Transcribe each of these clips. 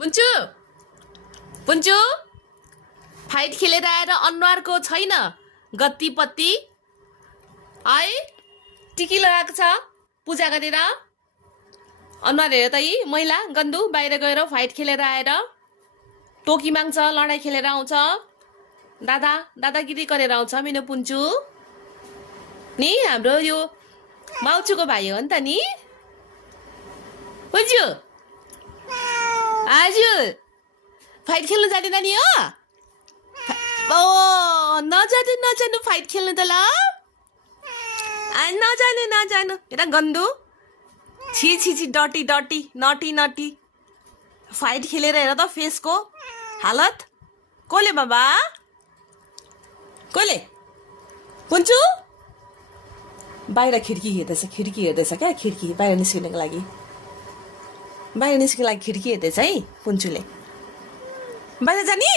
पुन्चु पुन्चु fight खेलेर आएर अनुहारको छैन गत्ती पत्ती है टिकी लगाएको छ पूजा गरेर अनुहार हेर त यी महिला गन्धु बाहिर गएर फाइट खेलेर आएर टोकी माग्छ लडाई खेलेर आउँछ दादागिरी गरेर आउँछ मेरो पुन्चु नि हाम्रो यो माउचुको भाइ हो नि त नि पुन्चु हजुर फाइट खेल्नु जाँदैन नि हो ओ नजानु फाइट खेल्नु त ल नजानु हेर गन्धु छी डटी नटी फाइट खेलेर हेर त फेसको हालत कोले बाबा कोले पुन्चु बाहिर खिड्की हेर्दैछ क्या खिड्की बाहिर निस्किनको लागि खिड्की हेर्दैछ है पुन्चुले बाहिर जाने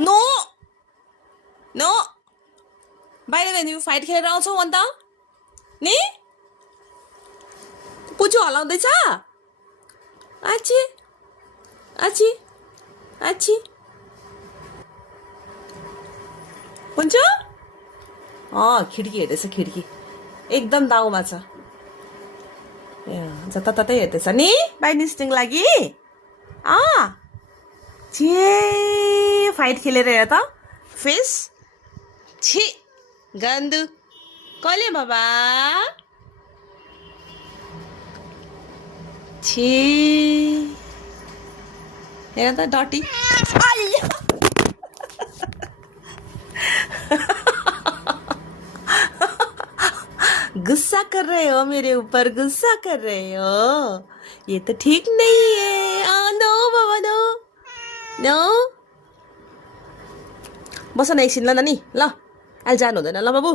नो बाहिर गयो नि फाइट खेलेर आउँछौ अन्त नि पुन्चु हलाउँदैछ आची पुन्चु खिड्की हेर्दैछ खिड्की एकदम दाउमा छ जताततै हेर्दैछ नि बाहिर निस्किनको लागि छे फाइट खेलेर हेर त फेस छी गन्धु कहिले बाबा छी हेर त डटी गुस्सा कर रहे हो मेरे ऊपर गुस्सा कर रहे हो ये तो ठीक नहीं है नो बाबा नो बस न एकछिन ल नानी ल अहिले जानु हुँदैन ल बाबु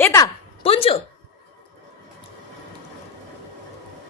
यता पुन्चु